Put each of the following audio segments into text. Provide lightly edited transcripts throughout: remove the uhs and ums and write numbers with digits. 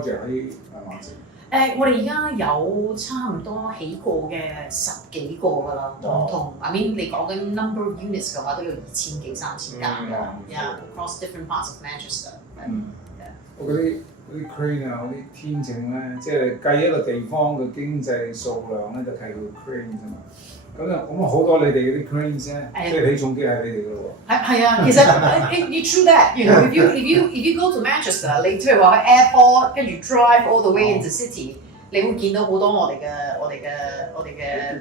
project 喺曼城？我哋而家有差唔多起過嘅10幾個㗎啦，同I mean 你講緊 number of units 嘅話都有2000幾3000間㗎，across different parts of Manchester。我嗰啲crane 啊，嗰啲天秤咧，即係計一個地方嘅經濟數量咧，就計佢 crane 啫嘛。咁好多你哋嗰啲 cranes 咧，即係起重機係你哋㗎喎。係啊，其實you true that。You know, if you go to Manchester， 你譬如話去 airport， 跟住 drive all the way into city， 你會見到好多我哋嘅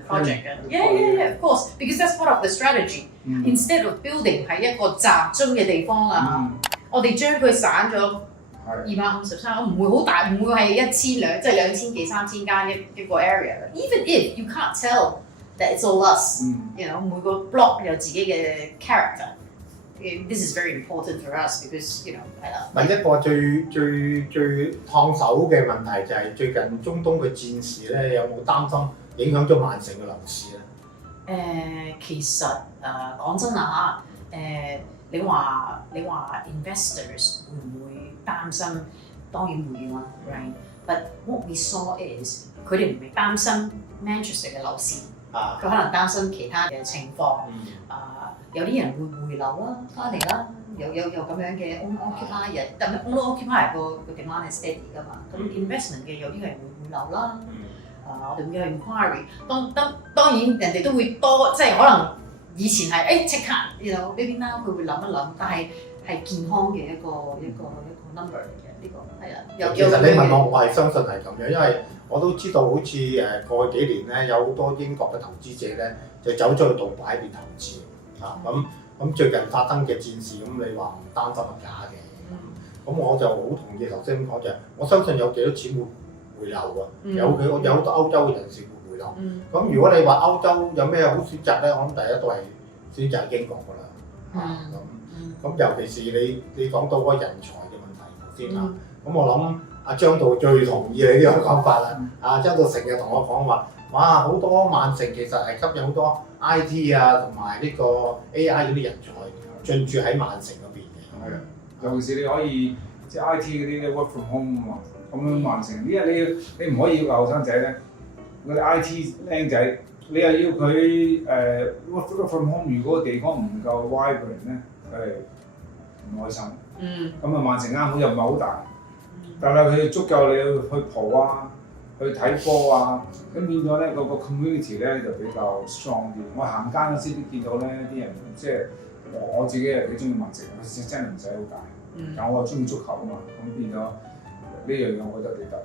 project 嘅。Yeah, of course, because that's part of the strategy. Instead of building 喺一個集中嘅地方啊，我哋將佢散咗。253，唔會好大，唔會係1000即係2000幾3000間一個 area。Even if you can't tell that it's all us， you know 每個 block 有自己嘅 character。This is very important for us because you know 係啦。另一個最燙手嘅問題就係最近中東嘅戰事咧，有冇擔心影響咗曼城嘅樓市咧？其實講真啊嚇，你話 investors 會唔會擔心？當然會啦 ，right？But what we saw is 佢哋唔係擔心 Manchester 嘅樓市，佢可能擔心其他嘅情況。有啲人會回流啦，翻嚟啦，有咁樣嘅 owner occupier 人，但係 owner occupier 個 demand 係 steady 㗎嘛。咁 investment 嘅有啲係會回流啦。我哋會有 inquiry。當然人哋都會多，即係可能。以前係即刻，maybe now 佢會諗一諗，但係健康嘅一個 number 嚟嘅呢個係啊。其實你問我係相信係咁樣，因為我都知道好似過去幾年咧，有好多英國嘅投資者咧就走咗去杜拜邊投資咁最近發生嘅戰事，咁你話唔擔心係假嘅。咁我就好同意頭先咁講就係，我相信有幾多錢會回流啊，有好多歐洲嘅人士。咁如果你話歐洲有咩好選擇咧，我諗第一都係選擇英國㗎啦。咁尤其是你講到嗰個人才嘅問題頭先啦。咁我諗阿張導最同意你呢個講法啦。張導成日同我講話，哇好多曼城其實係吸引好多 IT 啊同埋呢個 AI 嗰啲人才進駐喺曼城嗰邊嘅。係啊，尤其是你可以即係 IT 嗰啲 work from home 啊嘛。咁樣曼城，因為你唔可以要後生仔咧。嗰啲 IT 僆仔，你又要佢work from home， 如果個地方唔夠 vibrant 咧，佢係唔開心。咁曼城啱好又唔係好大，但係佢足夠你去蒲啊，去睇波啊，咁變咗咧個 community 咧就比較 strong 啲。我行街嗰時都見到咧啲人，即係我自己係幾中意曼城，真係唔使好大，但我又中意足球啊嘛，咁變咗呢樣嘢我覺得幾特別。